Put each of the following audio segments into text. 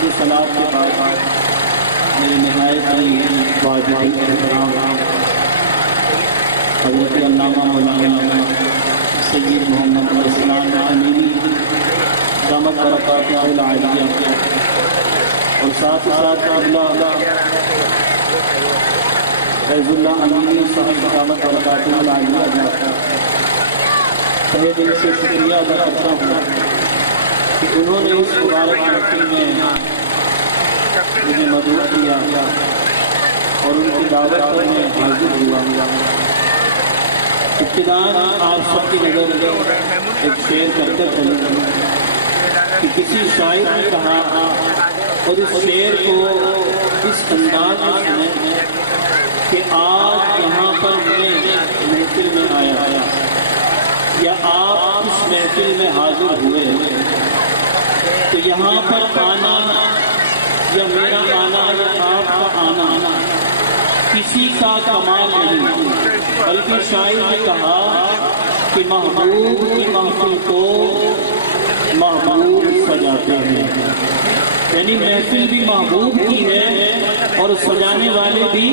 حمد صلاۃ کے بعد میرے نہایت ہی واجب احترام حضرت علامہ مولانا سید محمد اسلام امینی دامت برکاتہ العالیہ اور ساتھ ہی ساتھ قبلہ فیض اللہ امینی صاحب دامت برکاتہ العالیہ تہہ دل سے شکریہ ادا کرتا ہوں کہ انہوں نے اس مبارک محفل میں مجھے مدعو کیا اور ان کی دعوت پر میں حاضر ہوا۔ ابتداءً آپ سب کی نظر ایک شعر کرتے چلے کہ کسی شاعر نے کہا اور اس شعر کو اس انداز میں سنیں کہ آج یہاں پر میں محفل میں آیا یا آپ اس محفل میں حاضر ہوئے تو یہاں پر آنا یا میرا آنا یا آپ کا آنا کسی کا کمال نہیں، بلکہ شاعر نے کہا کہ محبوب کی محفل کو محبوب سجاتے ہیں، یعنی محفل بھی محبوب کی ہے اور سجانے والے بھی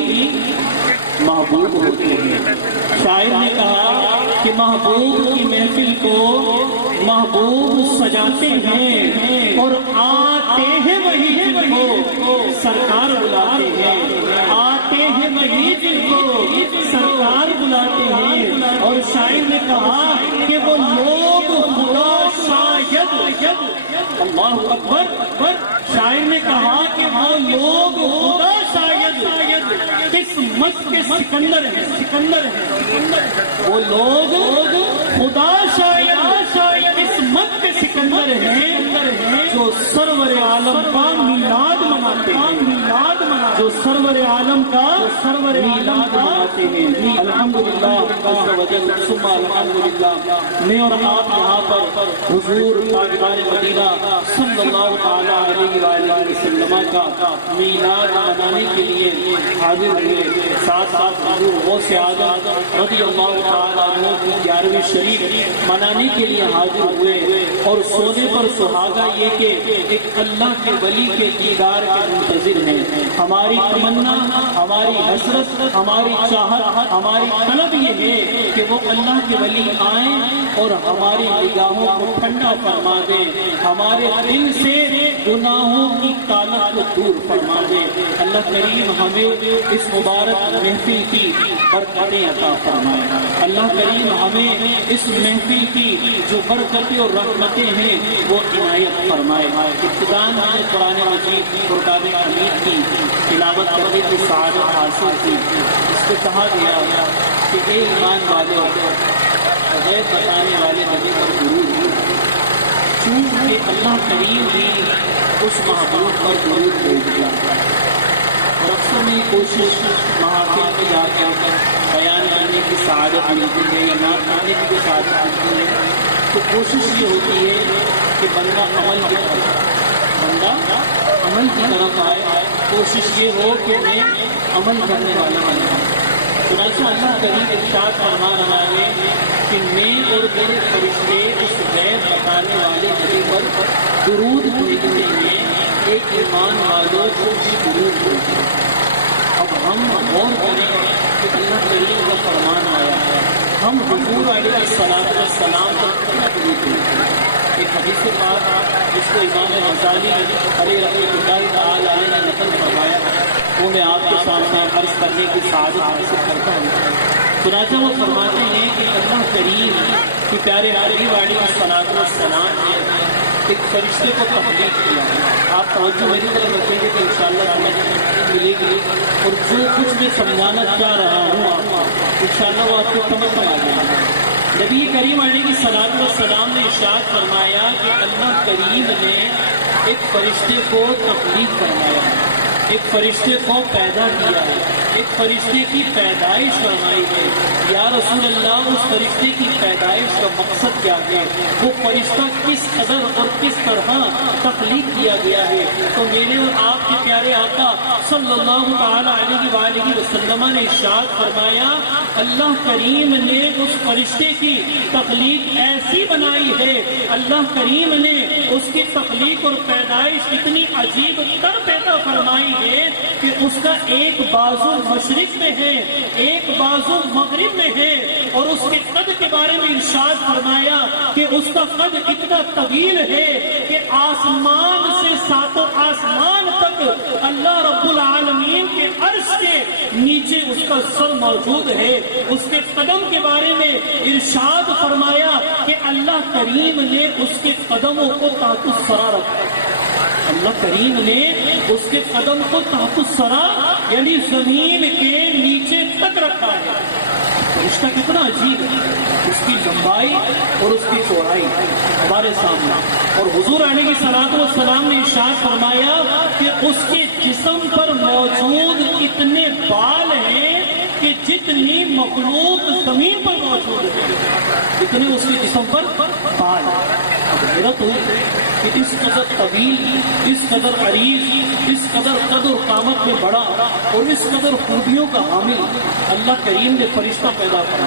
محبوب ہوتے ہیں۔ شاعر نے کہا کہ محبوب کی محفل کو محبوب سجاتے ہیں اور آتے ہیں وہی جن کو سرکار بلاتے ہیں، آتے ہیں وہی جن کو سرکار بلاتے ہیں۔ اور شاعر نے کہا کہ وہ لوگ خدا شاید، اللہ اکبر، شاعر نے کہا کہ وہ لوگ خدا شاید قسمت کے سکندر ہیں، وہ لوگ خدا شاید قسمت کے سکندر ہیں جو سرور عالم کا میلاد مناتے ہیں، جو سرور عالم کا میلاد مناتے ہیں۔ الحمدللہ ثم الحمدللہ، میں اور آپ یہاں پر حضور تاجدار مدینہ صلی اللہ تعالی علیہ وآلہ وسلم کا میلاد منانے کے لیے حاضر ہوئے، ساتھ ساتھ حضور غوث اعظم رضی اللہ تعالیٰ عنہ کی 11ویں شریف منانے کے لیے حاضر ہوئے۔ اور سونے پر سہاگا یہ کہ ایک اللہ کے ولی کے دیدار کے منتظر ہیں۔ ہماری تمنا، ہماری حسرت، ہماری چاہت، ہماری طلب یہ ہے کہ وہ اللہ کے ولی آئیں اور ہماری نگاہوں کو ٹھنڈا فرما دیں، ہمارے دل سے گناہوں کی کالت کو دور فرما دیں۔ اللہ کریم ہمیں اس مبارک محفل کی برکتیں عطا فرمائے، اللہ کریم ہمیں اس محفل کی جو برکتیں اور رحمتیں ہیں وہ عنایت فرمائے۔ ابتداءً ہمیں قرآن مجید فرقان حمید کی تلاوت کرنے کی سعادت حاصل کی۔ اس کو کہا گیا کہ اے ایمان والے، غیب بتانے والے نبی پر درود، چونکہ اللہ کریم بھی اس محبوب پر درود بھیج دیا۔ اور اکثر میں کوشش محافل میں جا کر بیان کرنے کی سعادت ملتی ہے یا نعت گانے کی بھی سعادت ملتی ہے تو کوشش یہ ہوتی ہے کہ بندہ عمل کی طرف آئے، کوشش یہ ہو کہ میں عمل کرنے والا بن جاؤں۔ چنانچہ اللہ کریم ارشاد فرما رہا ہے کہ میں اور میرے فرشتے اس غیب بتانے والے نبی پر درود بھیجتے ہیں، ایک ایمان والوں کو بھی درود بھیجتے ہیں۔ اب ہم غور کریں کہ اللہ کریم کا فرمان آیا ہے، ہم حضور علیہ الصلوۃ والسلام پر کتنا درود بھیجتے ہیں۔ ایک حدیث پاک جس کو امام غزالی علیہ رحمۃ اللہ تعالیٰ نے نقل فرمایا وہ میں آپ کے سامنے عرض کرنے کی سعادت حاصل کرتا ہوں۔ چنانچہ وہ فرماتے ہیں کہ اللہ کریم کی پیارے نبی علیہ الصلوۃ والسلام نے ایک فرشتے کو تخلیق کیا۔ آپ توجہ میری طرف رکھیں گے کہ انشاءاللہ ہمیں ملے گی اور جو کچھ میں سمجھانا چاہ رہا ہوں انشاءاللہ وہ آپ کو سمجھ میں آ جائے گا۔ نبی کریم علیہ الصلوۃ والسلام نے ارشاد فرمایا کہ اللہ کریم نے ایک فرشتے کو تخلیق فرمایا ہے، ایک فرشتے کو پیدا کیا ہے، ایک فرشتے کی پیدائش فرمائی ہے۔ یا رسول اللہ، اس فرشتے کی پیدائش کا مقصد کیا ہے، وہ فرشتہ کس قدر اور کس طرح تخلیق کیا گیا ہے۔ تو میرے اور آپ کے پیارے آقا صلی اللہ تعالی علیہ وآلہ وسلم نے ارشاد فرمایا، اللہ کریم نے اس فرشتے کی تخلیق ایسی بنائی ہے، اللہ کریم نے اس کی تخلیق اور پیدائش اتنی عجیب تر پیدا فرمائی ہے کہ اس کا ایک بازو مشرق میں ہے، ایک بازو مغرب میں ہے، اور اس کے قد کے بارے میں ارشاد فرمایا کہ اس کا قد اتنا طویل ہے کہ آسمان سے ساتوں آسمان تک اللہ رب العالمین کے عرش کے نیچے اس کا سر موجود ہے۔ اس کے قدم کے بارے میں ارشاد فرمایا کہ اللہ کریم نے اس کے قدموں کو تحت الثری رکھا، اللہ کریم نے اس کے قدم کو تحت الثری یعنی زمین کے نیچے تک رکھا ہے۔ رشتہ کتنا عجیب ہے، اس کی لمبائی اور اس کی چوڑائی ہمارے سامنے، اور حضور علیہ الصلوۃ والسلام نے ارشاد فرمایا کہ اس کے جسم پر موجود اتنے بال ہیں کہ جتنی مخلوق زمین پر موجود ہے اتنے اس کے جسم پر بال ہیں۔ اب حیرت ہوئی کہ اس قدر طویل، اس قدر عریض، اس قدر قدر قامت میں بڑا اور اس قدر خوبیوں کا حامل اللہ کریم نے فرشتہ پیدا کرا۔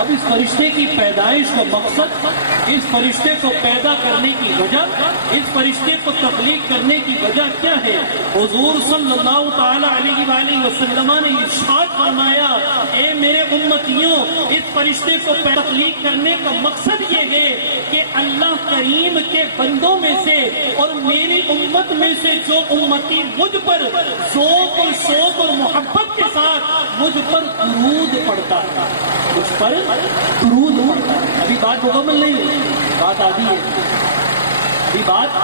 اب اس فرشتے کی پیدائش کا مقصد، اس فرشتے کو پیدا کرنے کی وجہ، اس فرشتے کو تخلیق کرنے کی وجہ کیا ہے؟ حضور صلی اللہ تعالی علیہ وآلہ وسلم نے ارشاد فرمایا، اے میرے امتیوں، اس فرشتے کو تخلیق کرنے کا مقصد یہ ہے کہ اللہ کریم کے بندوں میں سے اور میری امت میں سے جو امتی مجھ پر ذوق اور شوق اور محبت کے ساتھ مجھ پر درود پڑتا ہے، مجھ پر درود پڑتا ہے۔ ابھی بات مکمل نہیں ہے، بات آدھی ہے، ابھی بات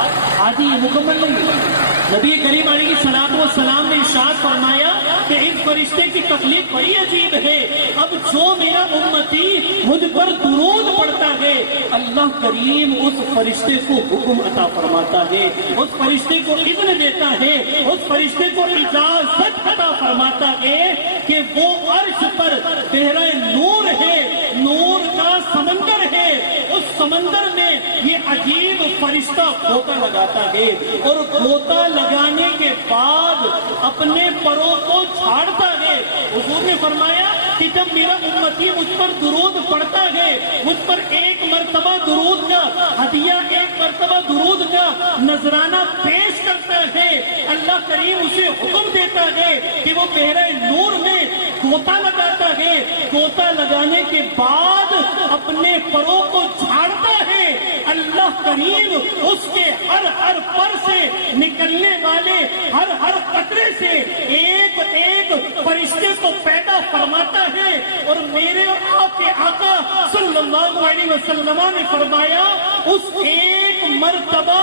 آدھی ہے، مکمل نہیں ہے۔ نبی کریم علیہ الصلوۃ والسلام نے ارشاد فرمایا کہ اس فرشتے کی تخلیق بڑی عجیب ہے، اب جو میرا امتی مجھ پر درود پڑتا ہے اللہ کریم اس فرشتے کو حکم عطا فرماتا ہے، اس فرشتے کو اذن دیتا ہے، اس فرشتے کو اجازت عطا فرماتا ہے کہ وہ عرش پر بحر نور ہے، نور کا سمندر ہے، اس سمندر میں یہ عجیب فرشتہ غوطہ لگاتا ہے، اور غوطہ لگانے کے بعد اپنے پروں کو چھاڑتا ہے۔ حضور نے فرمایا کہ جب میرا امتی مجھ پر درود پڑتا ہے، مجھ پر ایک مرتبہ درود کا ہدیہ، ایک مرتبہ درود کا نذرانہ پیش کرتا ہے، اللہ کریم اسے حکم دیتا ہے کہ وہ بحر نور میں غوطہ لگاتا ہے، غوطہ لگانے کے بعد اپنے پروں کو جھاڑتا ہے، اللہ کریم اس کے ہر ہر پر سے نکلنے والے ہر ہر قطرے سے ایک ایک فرشتے کو پیدا فرماتا ہے، اور میرے اور آپ کے آقا صلی اللہ علیہ وسلم نے فرمایا اس ایک مرتبہ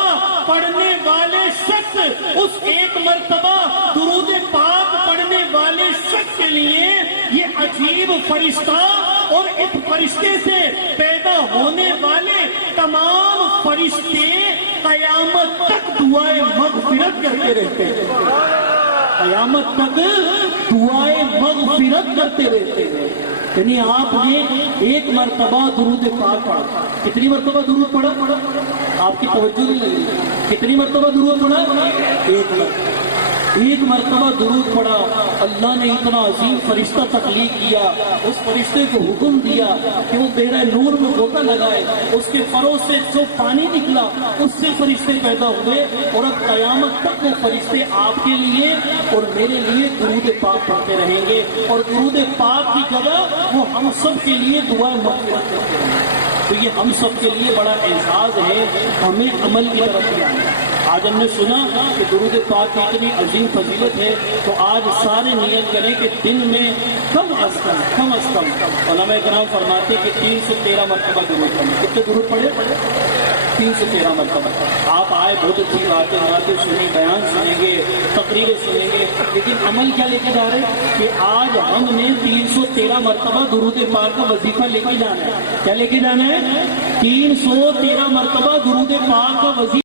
پڑھنے والے شخص، اس ایک مرتبہ درود پاک پڑھنے والے شخص کے لیے یہ عجیب فرشتہ اور اس فرشتے سے پیدا ہونے والے تمام فرشتے قیامت تک دعائیں مغفرت کرتے رہتے ہیں، قیامت تک دعائیں مغفرت کرتے رہتے ہیں۔ یعنی آپ نے ایک مرتبہ درود پاک پڑھا، کتنی مرتبہ درود پڑھا؟ آپ کی توجہ نہیں لگی، کتنی مرتبہ درود پڑھا؟ ایک مرتبہ درود پڑھا، اللہ نے اتنا عظیم فرشتہ تخلیق کیا، اس فرشتے کو حکم دیا کہ وہ بحر نور میں غوطہ لگائے، اس کے پروں سے جو پانی نکلا اس سے فرشتے پیدا ہوئے، اور اب قیامت تک وہ فرشتے آپ کے لیے اور میرے لیے درود پاک پڑھتے رہیں گے، اور درود پاک کی جگہ وہ ہم سب کے لیے دعائیں مغفرت کرتے رہیں گے۔ تو یہ ہم سب کے لیے بڑا اعزاز ہے، ہمیں عمل کی طرف جانا ہے۔ آج ہم نے سنا کہ درود پاک کی اتنی عظیم فضیلت ہے، تو آج سارے نیت کریں کہ دن میں کم از کم علماء کرام فرماتے کہ 313 مرتبہ درود پڑھیں۔ کتنے درود پڑھے؟ 313 مرتبہ۔ آپ آئے، بہت اچھی باتیں سنیں، بیان سنیں گے، تقریریں سنیں گے، لیکن عمل کیا لے کے جا رہے ہیں کہ آج ہم نے 313 مرتبہ درود پاک کا وظیفہ لے کے جانا ہے۔ کیا لے کے جانا ہے؟ 313 مرتبہ درود پاک کا وظیفہ